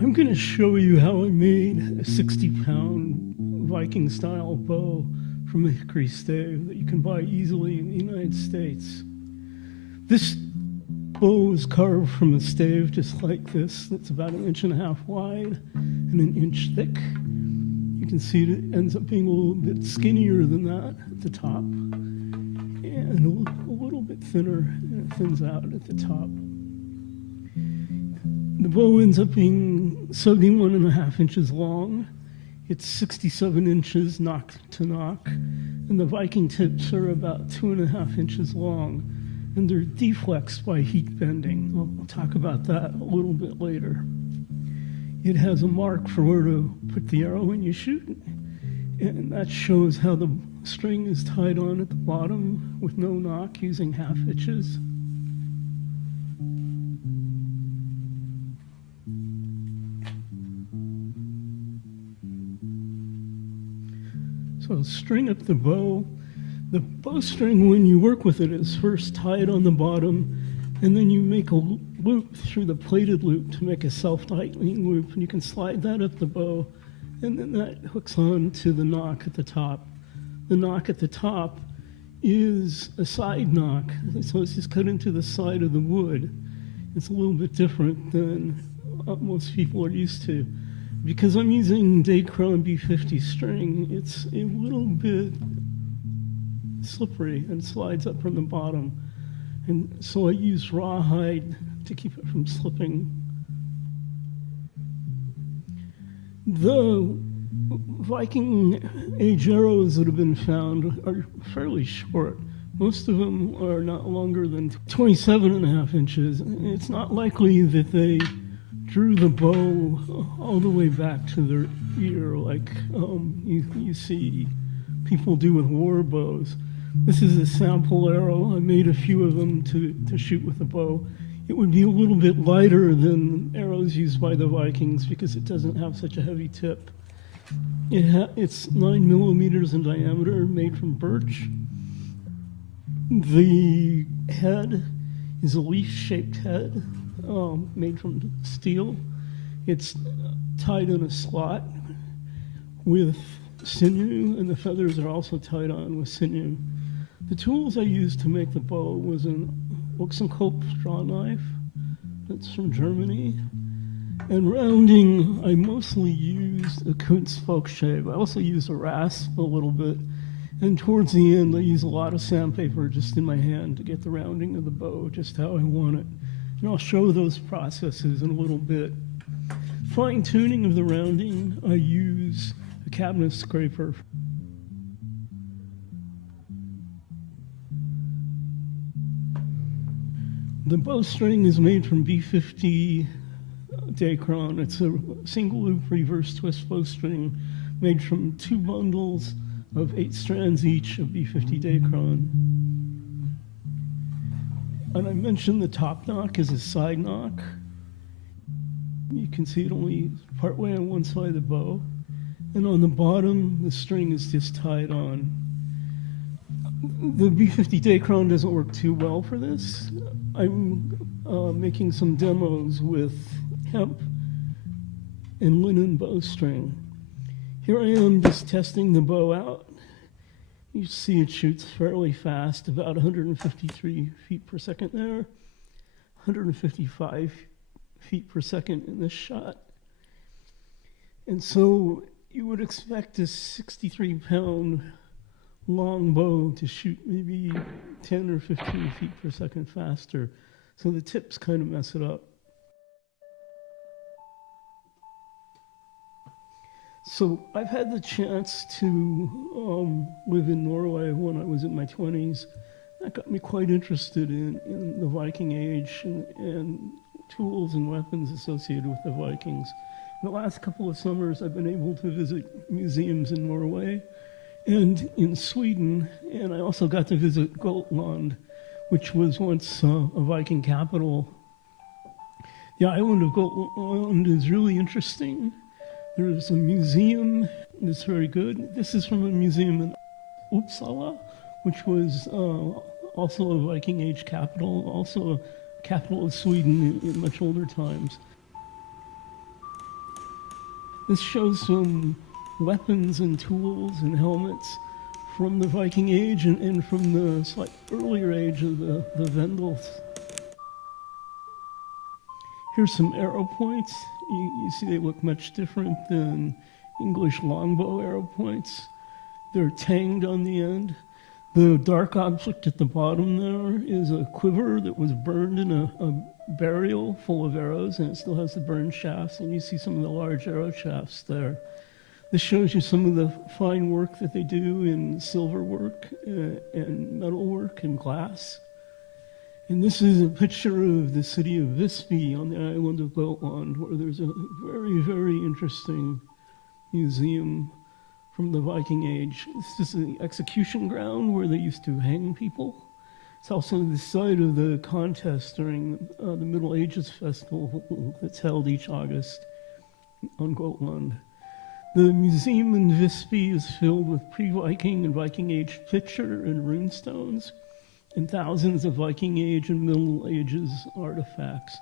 I'm going to show you how I made a 60-pound Viking-style bow from a hickory stave that you can buy easily in the United States. This bow is carved from a stave just like this. It's about 1.5 inches wide and 1 inch thick. You can see it ends up being a little bit skinnier than that at the top and a little bit thinner, and it thins out at the top. The bow ends up being 71.5 inches long. It's 67 inches nock to nock, and the Viking tips are about 2.5 inches long, and they're deflexed by heat bending. I'll talk about that a little bit later. It has a mark for where to put the arrow when you shoot, and that shows how the string is tied on at the bottom with no nock using half hitches. So string up the bow. The bowstring, when you work with it, is first tied on the bottom, and then you make a loop through the plated loop to make a self-tightening loop, and you can slide that up the bow, and then that hooks on to the nock at the top. The nock at the top is a side nock, so it's just cut into the side of the wood. It's a little bit different than most people are used to. Because I'm using Dacron B50 string, it's a little bit slippery and slides up from the bottom. And so I use rawhide to keep it from slipping. The Viking Age arrows that have been found are fairly short. Most of them are not longer than 27.5 inches. It's not likely that they drew the bow all the way back to their ear like you see people do with war bows. This is a sample arrow. I made a few of them to shoot with the bow. It would be a little bit lighter than arrows used by the Vikings because it doesn't have such a heavy tip. It's 9 millimeters in diameter, made from birch. The head is a leaf-shaped head. Made from steel. It's tied in a slot with sinew, and the feathers are also tied on with sinew. The tools I used to make the bow was an Ox & Cope straw knife that's from Germany. And rounding, I mostly used a Kuntz Volksshave. I also used a rasp a little bit. And towards the end, I used a lot of sandpaper just in my hand to get the rounding of the bow just how I want it. And I'll show those processes in a little bit. Fine tuning of the rounding, I use a cabinet scraper. The bowstring is made from B50 Dacron. It's a single loop reverse twist bowstring made from 2 bundles of 8 strands each of B50 Dacron. And I mentioned the top nock is a side nock. You can see it only partway on one side of the bow. And on the bottom, the string is just tied on. The B50 Dacron doesn't work too well for this. I'm making some demos with hemp and linen bowstring. Here I am just testing the bow out. You see it shoots fairly fast, about 153 feet per second there, 155 feet per second in this shot. And so you would expect a 63-pound long bow to shoot maybe 10 or 15 feet per second faster. So the tips kind of mess it up. So I've had the chance to live in Norway when I was in my 20s. That got me quite interested in the Viking Age and tools and weapons associated with the Vikings. In the last couple of summers, I've been able to visit museums in Norway and in Sweden, and I also got to visit Gotland, which was once a Viking capital. The island of Gotland is really interesting. There's a museum that's very good. This is from a museum in Uppsala, which was also a Viking Age capital, also a capital of Sweden in much older times. This shows some weapons and tools and helmets from the Viking Age and from the slight earlier age of the Vendels. Here's some arrow points. You see they look much different than English longbow arrow points. They're tanged on the end. The dark object at the bottom there is a quiver that was burned in a burial full of arrows, and it still has the burned shafts, and you see some of the large arrow shafts there. This shows you some of the fine work that they do in silver work and metal work and glass. And this is a picture of the city of Visby on the island of Gotland, where there's a very, very interesting museum from the Viking Age. This is the execution ground where they used to hang people. It's also the site of the contest during the Middle Ages festival that's held each August on Gotland. The museum in Visby is filled with pre-Viking and Viking Age picture and rune stones, and thousands of Viking Age and Middle Ages artifacts.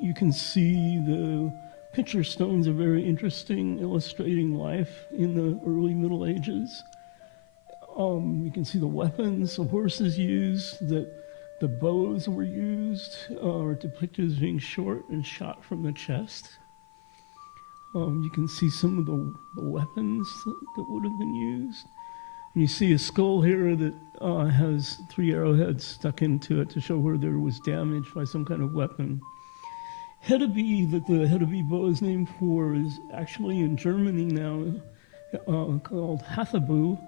You can see the picture stones are very interesting, illustrating life in the early Middle Ages. You can see the weapons the horses used, that the bows were used, are depicted as being short and shot from the chest. You can see some of the weapons that would have been used. And you see a skull here that has 3 arrowheads stuck into it to show where there was damage by some kind of weapon. Hedeby, that the Hedeby bow is named for, is actually in Germany now called Hedeby,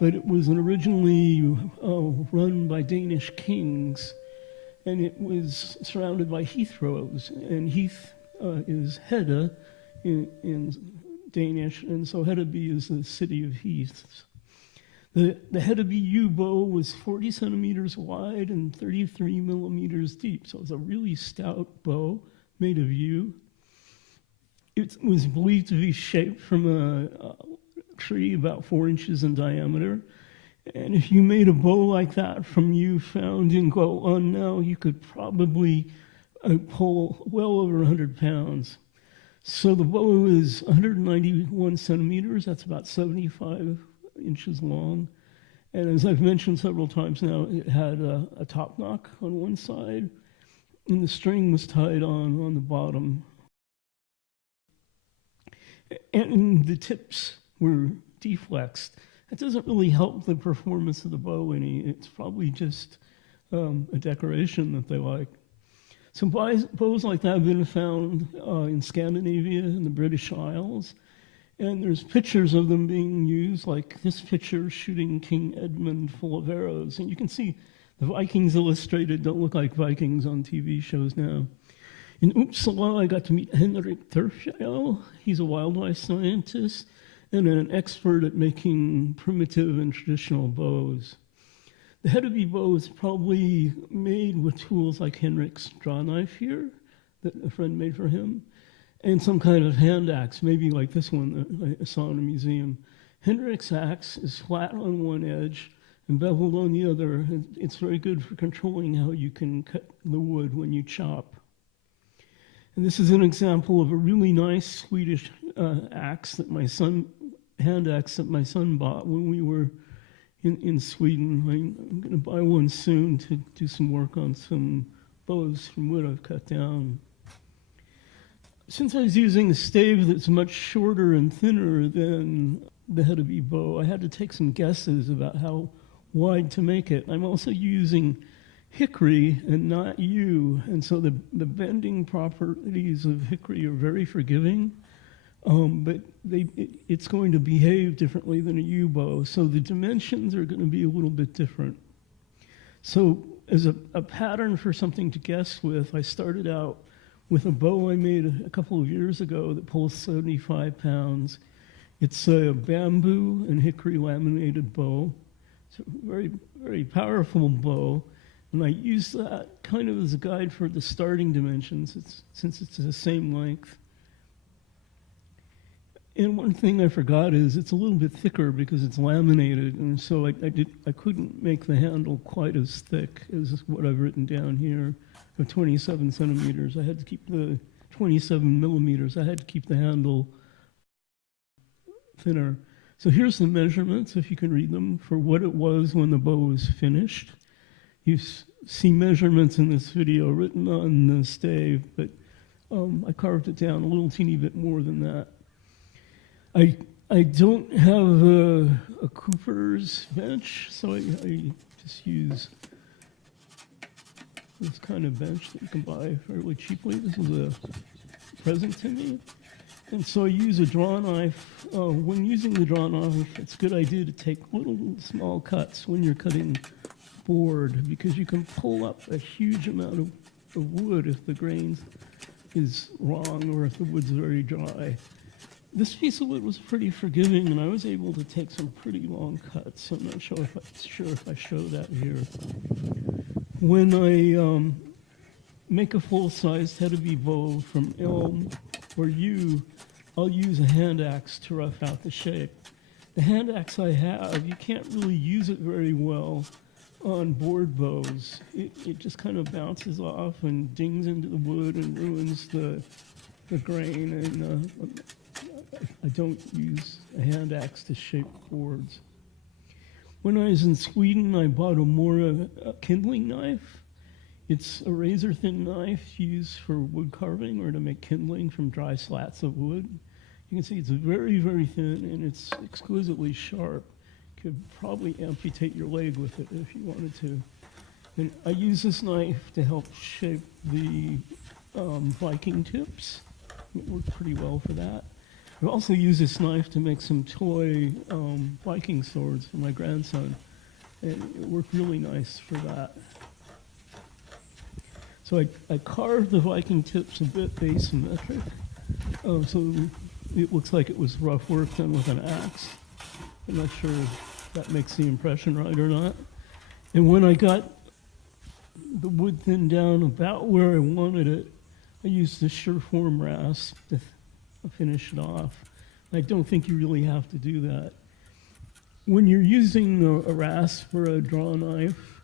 but it was originally run by Danish kings, and it was surrounded by heath rows, and heath is Hede in Danish, and so Hedeby is the city of heaths. The Hedeby yew bow was 40 centimeters wide and 33 millimeters deep, so it's a really stout bow made of yew. It was believed to be shaped from a tree about 4 inches in diameter. And if you made a bow like that from yew found in Gotland now, you could probably pull well over 100 pounds. So the bow is 191 centimeters, that's about 75 inches long. And as I've mentioned several times now, it had a top knock on one side, and the string was tied on the bottom. And the tips were deflexed. That doesn't really help the performance of the bow any. It's probably just a decoration that they like. So bows like that have been found in Scandinavia and the British Isles. And there's pictures of them being used, like this picture shooting King Edmund full of arrows. And you can see the Vikings illustrated don't look like Vikings on TV shows now. In Uppsala, I got to meet Henrik Thurfjell. He's a wildlife scientist and an expert at making primitive and traditional bows. The Hedeby bow is probably made with tools like Henrik's draw knife here that a friend made for him, and some kind of hand axe, maybe like this one that I saw in a museum. Henrik's axe is flat on one edge and beveled on the other. It's very good for controlling how you can cut the wood when you chop. And this is an example of a really nice Swedish axe that hand axe that my son bought when we were in Sweden. I'm going to buy one soon to do some work on some bows from wood I've cut down. Since I was using a stave that's much shorter and thinner than the Hedeby bow, I had to take some guesses about how wide to make it. I'm also using hickory and not yew, and so the bending properties of hickory are very forgiving, but it's going to behave differently than a yew bow, so the dimensions are going to be a little bit different. So as a pattern for something to guess with, I started out with a bow I made a couple of years ago that pulls 75 pounds. It's a bamboo and hickory laminated bow. It's a very, very powerful bow. And I use that kind of as a guide for the starting dimensions, since it's the same length. And one thing I forgot is it's a little bit thicker because it's laminated, and so I couldn't make the handle quite as thick as what I've written down here of 27 centimeters. I had to keep the 27 millimeters. I had to keep the handle thinner. So here's the measurements, if you can read them, for what it was when the bow was finished. You see measurements in this video written on the stave, but I carved it down a little teeny bit more than that. I don't have a Cooper's bench, so I just use this kind of bench that you can buy fairly cheaply. This was a present to me. And so I use a draw knife. When using the draw knife, it's a good idea to take little small cuts when you're cutting board, because you can pull up a huge amount of wood if the grain is wrong or if the wood's very dry. This piece of wood was pretty forgiving, and I was able to take some pretty long cuts. I'm not sure if I show that here. When I make a full-sized Hedeby bow from elm or yew, I'll use a hand axe to rough out the shape. The hand axe I have, you can't really use it very well on board bows. It just kind of bounces off and dings into the wood and ruins the grain, and I don't use a hand axe to shape boards. When I was in Sweden, I bought a kindling knife. It's a razor-thin knife used for wood carving or to make kindling from dry slats of wood. You can see it's very, very thin, and it's exquisitely sharp. You could probably amputate your leg with it if you wanted to. And I use this knife to help shape the Viking tips. It worked pretty well for that. I've also used this knife to make some toy Viking swords for my grandson, and it worked really nice for that. So I carved the Viking tips a bit asymmetric, so it looks like it was rough work done with an axe. I'm not sure if that makes the impression right or not. And when I got the wood thinned down about where I wanted it, I used the Sureform rasp to finish it off. I don't think you really have to do that. When you're using a rasp or a draw knife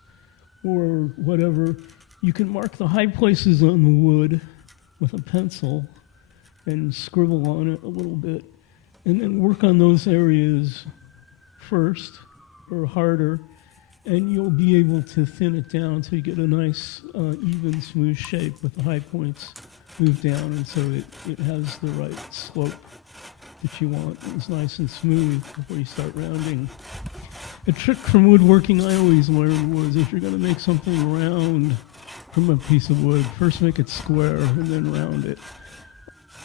or whatever, you can mark the high places on the wood with a pencil and scribble on it a little bit, and then work on those areas first or harder, and you'll be able to thin it down so you get a nice even smooth shape with the high points moved down, and so it has the right slope that you want. It's nice and smooth before you start rounding. A trick from woodworking I always learned was, if you're going to make something round from a piece of wood, first make it square and then round it.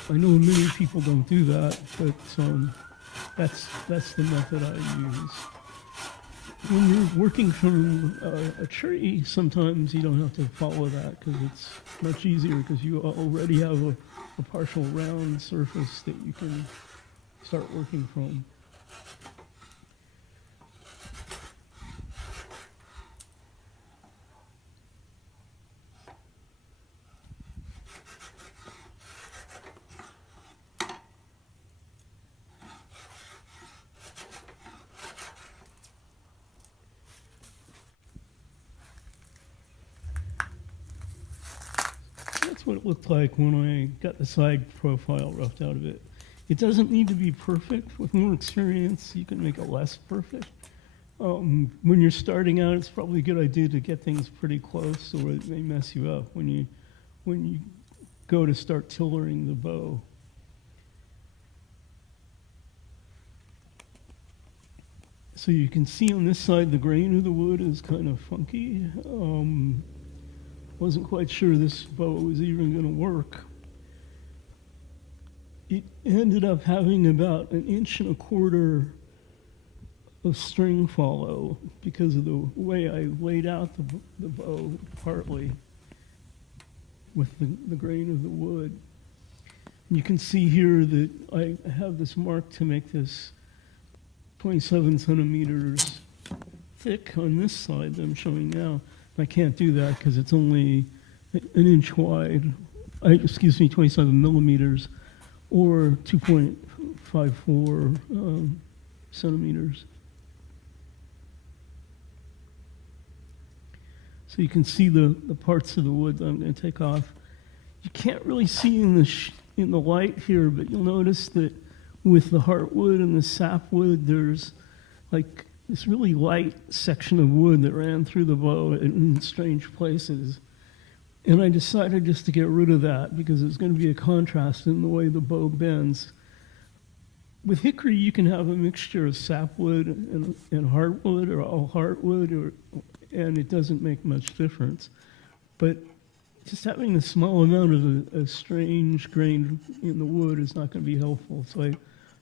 I know many people don't do that, but that's the method I use. When you're working from a tree, sometimes you don't have to follow that, because it's much easier because you already have a partial round surface that you can start working from. That's what it looked like when I got the side profile roughed out of it. It doesn't need to be perfect. With more experience, you can make it less perfect. When you're starting out, it's probably a good idea to get things pretty close, or it may mess you up when you go to start tillering the bow. So you can see on this side the grain of the wood is kind of funky. Wasn't quite sure this bow was even going to work. It ended up having about 1.25 inches of string follow because of the way I laid out the bow, partly with the grain of the wood. And you can see here that I have this mark to make this 27 centimeters thick on this side that I'm showing now. I can't do that because it's only 1 inch wide, 27 millimeters, or 2.54 centimeters. So you can see the parts of the wood that I'm going to take off. You can't really see in the light here, but you'll notice that with the heartwood and the sapwood, there's like this really light section of wood that ran through the bow in strange places. And I decided just to get rid of that because it's going to be a contrast in the way the bow bends. With hickory, you can have a mixture of sapwood and heartwood, or all heartwood, and it doesn't make much difference. But just having a small amount of a strange grain in the wood is not going to be helpful. So I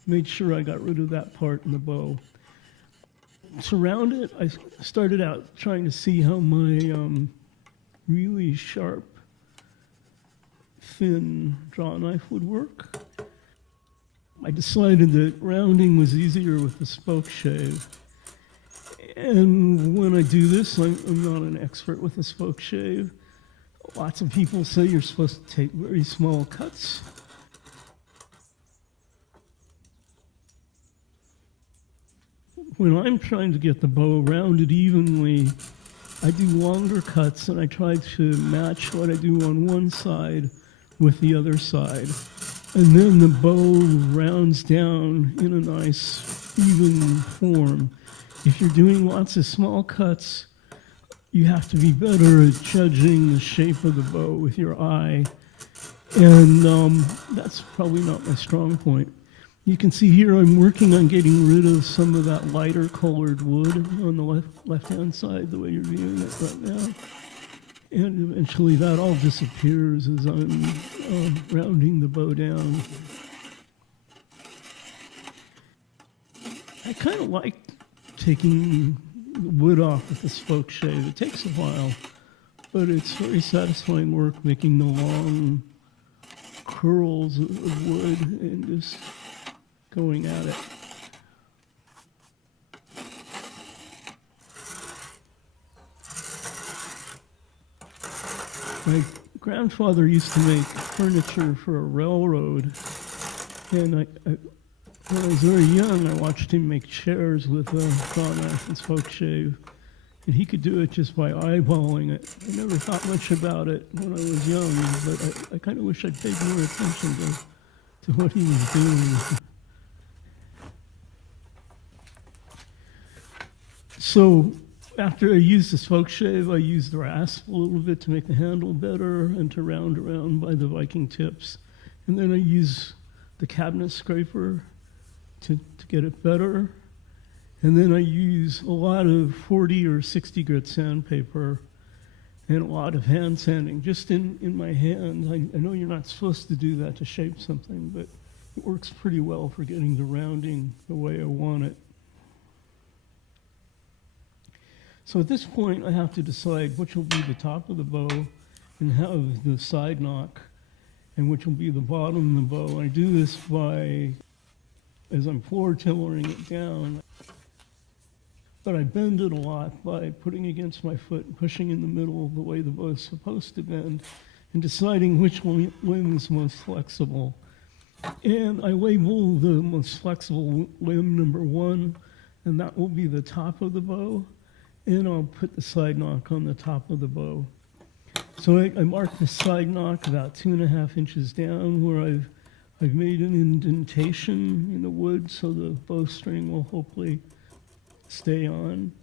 made sure I got rid of that part in the bow. To round it, I started out trying to see how my really sharp, thin draw knife would work. I decided that rounding was easier with the spoke shave. And when I do this, I'm not an expert with a spoke shave. Lots of people say you're supposed to take very small cuts. When I'm trying to get the bow rounded evenly, I do longer cuts, and I try to match what I do on one side with the other side. And then the bow rounds down in a nice, even form. If you're doing lots of small cuts, you have to be better at judging the shape of the bow with your eye. And that's probably not my strong point. You can see here I'm working on getting rid of some of that lighter colored wood on the left-hand side, the way you're viewing it right now. And eventually that all disappears as I'm rounding the bow down. I kind of like taking the wood off with the spoke shave. It takes a while, but it's very satisfying work making the long curls of wood and just going at it. My grandfather used to make furniture for a railroad, and when I was very young, I watched him make chairs with a draw knife and spoke shave, and he could do it just by eyeballing it. I never thought much about it when I was young, but I kind of wish I'd paid more attention to what he was doing. So after I used the spoke shave, I used the rasp a little bit to make the handle better and to round around by the Viking tips. And then I use the cabinet scraper to get it better. And then I use a lot of 40 or 60 grit sandpaper and a lot of hand sanding, just in my hand. I know you're not supposed to do that to shape something, but it works pretty well for getting the rounding the way I want it. So at this point, I have to decide which will be the top of the bow and have the side knock, and which will be the bottom of the bow. I do this by, as I'm floor tillering it down, but I bend it a lot by putting against my foot and pushing in the middle the way the bow is supposed to bend, and deciding which limb is most flexible. And I label the most flexible limb number 1, and that will be the top of the bow. And I'll put the side knock on the top of the bow. So I mark the side knock about 2.5 inches down, where I've made an indentation in the wood so the bowstring will hopefully stay on.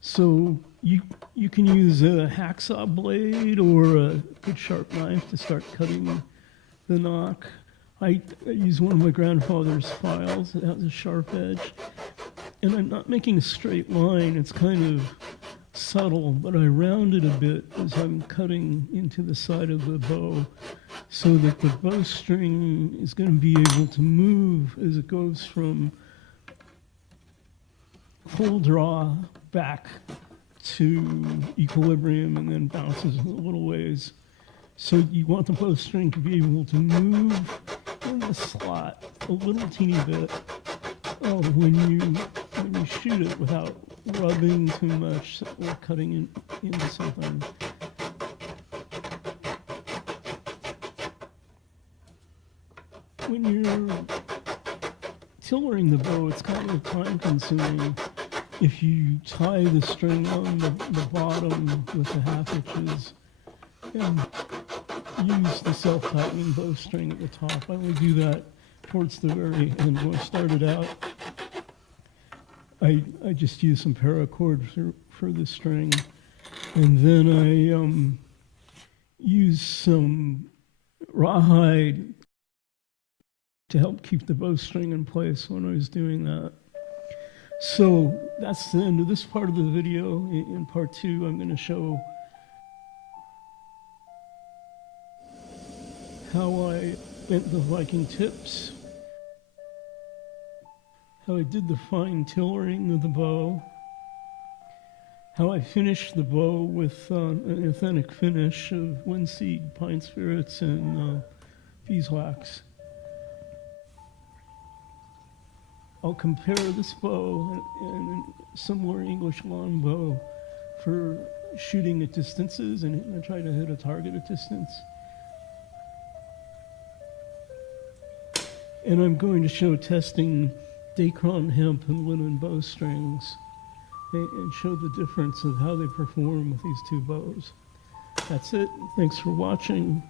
So you can use a hacksaw blade or a good sharp knife to start cutting the knock. I use one of my grandfather's files that has a sharp edge. And I'm not making a straight line, it's kind of subtle, but I round it a bit as I'm cutting into the side of the bow so that the bowstring is going to be able to move as it goes from full draw back to equilibrium and then bounces a little ways. So you want the bowstring to be able to move in the slot a little teeny bit when you shoot it without rubbing too much or cutting into something. When you're tillering the bow, it's kind of time consuming. If you tie the string on the bottom with the half hitches and use the self-tightening bowstring at the top, I only do that towards the very end. When I started out, I just used some paracord for the string, and then I used some rawhide to help keep the bowstring in place when I was doing that. So that's the end of this part of the video. In part 2, I'm going to show how I bent the Viking tips, how I did the fine tillering of the bow, how I finished the bow with an authentic finish of linseed, pine spirits, and beeswax. I'll compare this bow and a similar English longbow for shooting at distances, and I try to hit a target at distance. And I'm going to show testing Dacron hemp and linen bowstrings and show the difference of how they perform with these two bows. That's it. Thanks for watching.